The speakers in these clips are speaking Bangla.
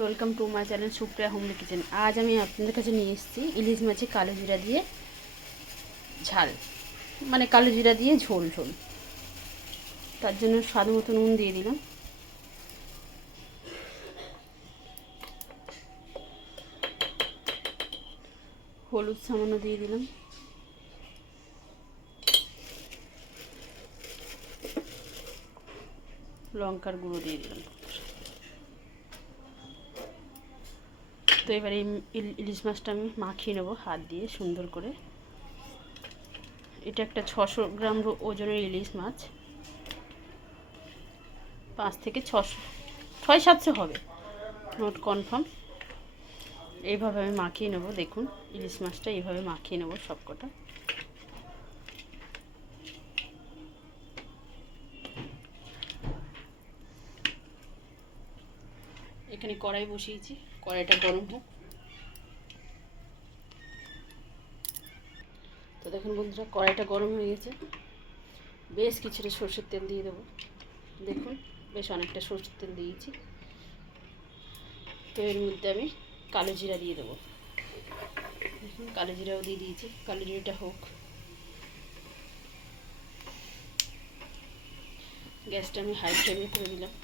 Welcome to my channel Supriya homely kitchen. আজ আমি আপনাদের কাছে নিয়ে এসেছি ইলিশ মাছে কালো জিরা দিয়ে ঝাল, মানে কালো জিরা দিয়ে ঝোল ঝোল। তার জন্য স্বাদ মতো নুন দিয়ে দিলাম, হলুদ সামান্য দিয়ে দিলাম, লঙ্কার গুঁড়ো দিয়ে দিলাম। তো এবারে ইলিশ মাছটা আমি মাখিয়ে নেবো হাত দিয়ে সুন্দর করে। এটা একটা 600 গ্রাম ওজনের ইলিশ মাছ, 5 থেকে 600, 600-700 হবে, নট কনফার্ম। এইভাবে আমি মাখিয়ে নেবো। দেখুন ইলিশ মাছটা এইভাবে মাখিয়ে নেবো সবকটা। এখানে কড়াই বসিয়েছি, কড়াইটা গরম হোক। তো দেখুন বন্ধুরা, কড়াইটা গরম হয়ে গেছে। বেশ কিছুটা সরষের তেল দিয়ে দেবো। দেখুন বেশ অনেকটা সরষের তেল দিয়েছি। তো এর মধ্যে আমি কালো জিরা দিয়ে দেবো। দেখুন কালো জিরাও দিয়ে দিয়েছি। কালো জিরাটা হোক। গ্যাসটা আমি হাই ফ্লেমে করে দিলাম।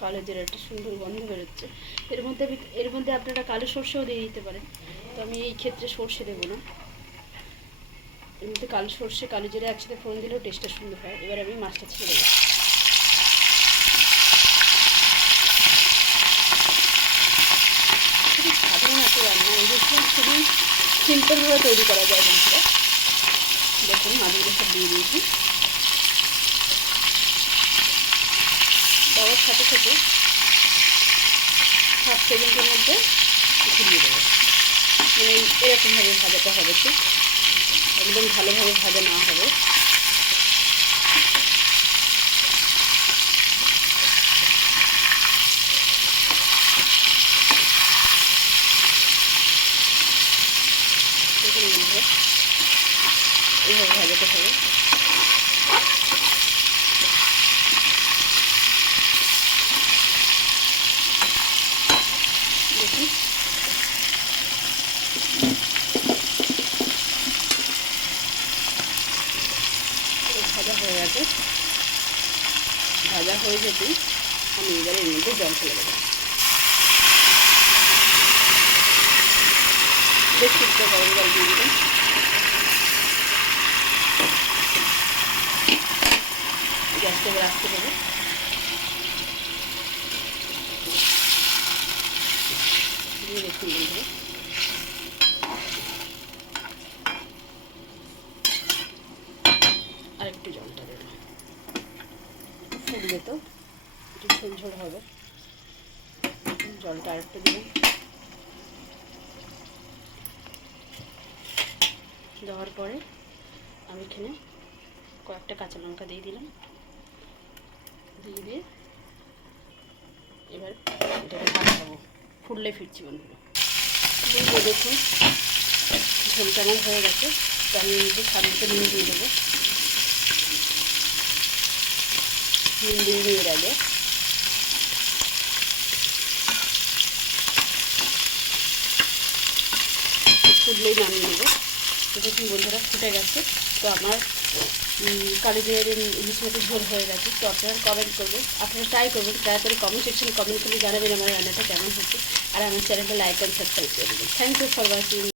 কালো জিরাটা সুন্দর গন্ধ বেরোচ্ছে। এর মধ্যে আপনারা কালো সর্ষেও দিয়ে দিতে পারেন, তো আমি এই ক্ষেত্রে সর্ষে দেবো না। এর মধ্যে কালো সর্ষে কালো জিরা একসাথে ফোড়ন দিলেও টেস্টটা সুন্দর হয়। এবার আমি মাছটা ছেড়ে দেবো। খুবই সাধারণ একটা রান্না, এই রেসিপি খুবই সিম্পলভাবে তৈরি করা যায় বন্ধুরা। দেখুন মাছগুলো সব দিয়ে দিয়েছি। দেওয়ার সাথে সাথে 7 সেকেন্ডের মধ্যে ঘুরিয়ে দেবো। মানে এরকমভাবে ভাজাতে হবে, ঠিক একদম ভালোভাবে ভাজা না হবে। দেখুন বন্ধুরা, এইভাবে ভাজাতে হবে। দেখুন ভাজা হয়ে গেছে। ভাজা হয়ে যেতেই আমি এবারে এর মধ্যে জল ফেলে দেবো। বেশ কিছুটা গরম জল দিয়ে দিলাম। গ্যাসটা এবার রাখতে দেবো। দিয়ে দেখুন বন্ধুরা, আরেকটু জলটা দেবো। ফুটবে তো, একটু ঝোল ঝোল হবে। জলটা আরেকটু দিলাম। দেওয়ার পরে আমি এখানে কয়েকটা কাঁচা লঙ্কা দিয়ে দিলাম। দিয়ে এবার এটাকে পাকাবো। ফুটলে ফিরছি বন্ধুরা। দেখুন ঝোলটা আমার হয়ে গেছে। তো আমি নিজে স্বাদ মতো নুন দিয়ে দেবো। নুন দিয়ে দিয়ে আগে ফুটলেই নামিয়ে নেবো। তো দেখুন বন্ধুরা ফুটে গেছে। তো আমার কালো জিরার ইলিশ মাছের ঝোল হয়ে গেছে। তো আপনারা কমেন্ট করবেন, আপনারা ট্রাই করবেন। ট্রাই করে কমেন্ট সেকশনে কমেন্ট করে জানাবেন আমার রান্নাটা কেমন হচ্ছে। আর আমার চ্যানেলটা লাইক অ্যান্ড সাবস্ক্রাইব করে দেবেন। Thank you for watching.